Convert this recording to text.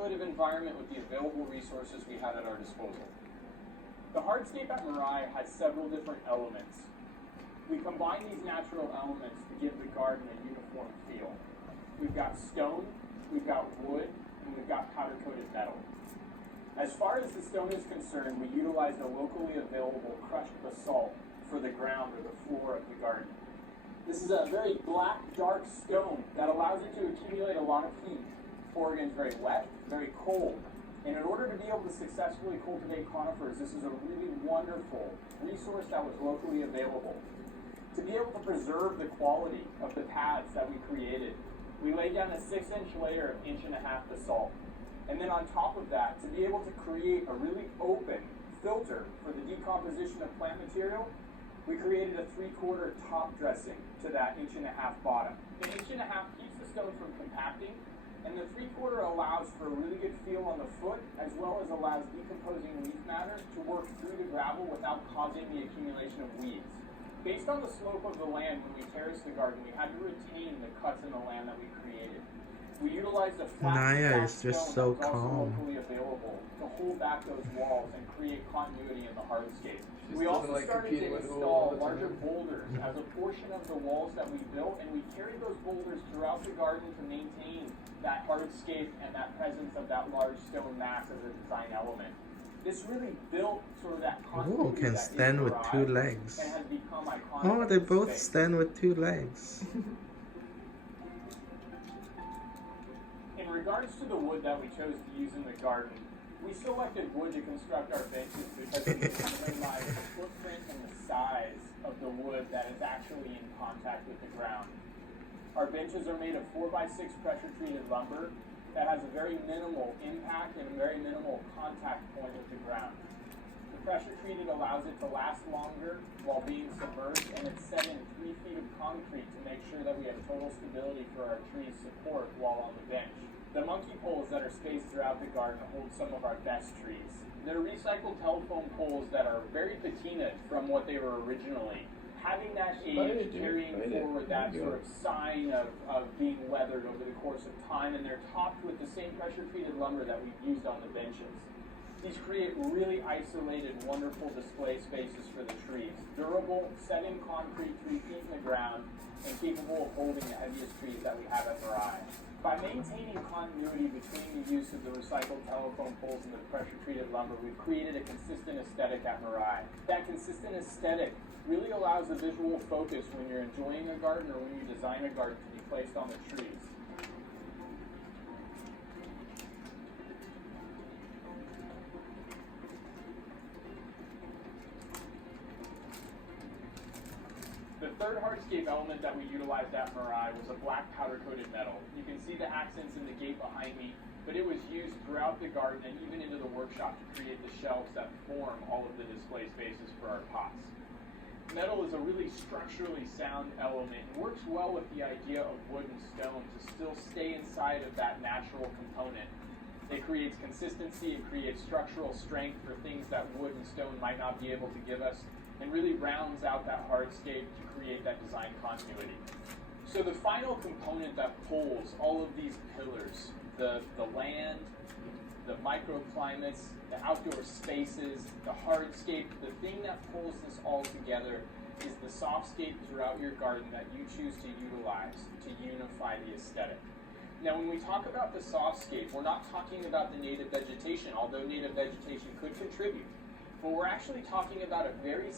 speculative environment with the available resources we had at our disposal. The hardscape at Mirai has several different elements. We combine these natural elements to give the garden a uniform feel. We've got stone, we've got wood, and we've got powder-coated metal. As far as the stone is concerned, we utilized a locally available crushed basalt for the ground or the floor of the garden. This is a very black, dark stone that allows it to accumulate a lot of heat. Oregon's very wet, very cold, and in order to be able to successfully cultivate conifers, this is a really wonderful resource that was locally available. To be able to preserve the quality of the pads that we created, we laid down a 6-inch layer of 1.5-inch basalt. And then on top of that, to be able to create a really open filter for the decomposition of plant material, we created a 3/4 top dressing to that 1.5-inch bottom. The 1.5-inch keeps the stone from compacting, and the 3/4 allows for a really good feel on the foot, as well as allows decomposing leaf matter to work through the gravel without causing the accumulation of weeds. Based on the slope of the land, when we terraced the garden, we had to retain the cuts in the land that we created. We utilized a flat Naya is just so that was also calm. locally available to hold back those walls and create continuity in the hardscape. Just We doesn't also like started competing to with Google install all the larger time. boulders as a portion of the walls that we built, and we carried those boulders throughout the garden to maintain that hardscape and that presence of that large stone mass as a design element. This really built sort of that continuity Oh, can that is stand with Mirai 2 legs. and has become iconic. Oh, of they this both space. stand with 2 legs. In regards to the wood that we chose to use in the garden, we selected wood to construct our benches because we could minimize the footprint and the size of the wood that is actually in contact with the ground. Our benches are made of 4x6 pressure-treated lumber that has a very minimal impact and a very minimal contact point with the ground. The pressure-treated allows it to last longer while being submerged, and it's set in 3 feet of concrete to make sure that we have total stability for our trees' support while on the bench. The monkey poles that are spaced throughout the garden hold some of our best trees. They're recycled telephone poles that are very patina from what they were originally. Having that age carrying forward that sort of sign of being weathered over the course of time, and they're topped with the same pressure-treated lumber that we've used on the benches. These create really isolated, wonderful display spaces for the trees. Durable, set in concrete 3 feet in the ground, and capable of holding the heaviest trees that we have at Mirai. By maintaining continuity between the use of the recycled telephone poles and the pressure-treated lumber, we've created a consistent aesthetic at Mirai. That consistent aesthetic really allows the visual focus when you're enjoying a garden or when you design a garden to be placed on the trees. The third hardscape element that we utilized at Mirai was a black powder-coated metal. You can see the accents in the gate behind me, but it was used throughout the garden and even into the workshop to create the shelves that form all of the display spaces for our pots. Metal is a really structurally sound element and works well with the idea of wood and stone to still stay inside of that natural component. It creates consistency, it creates structural strength for things that wood and stone might not be able to give us, and really rounds out that hardscape to create that design continuity. So the final component that pulls all of these pillars, the land, the microclimates, the outdoor spaces, the hardscape, the thing that pulls this all together is the softscape throughout your garden that you choose to utilize to unify the aesthetic. Now, when we talk about the softscape, we're not talking about the native vegetation, although native vegetation could contribute, but we're actually talking about a very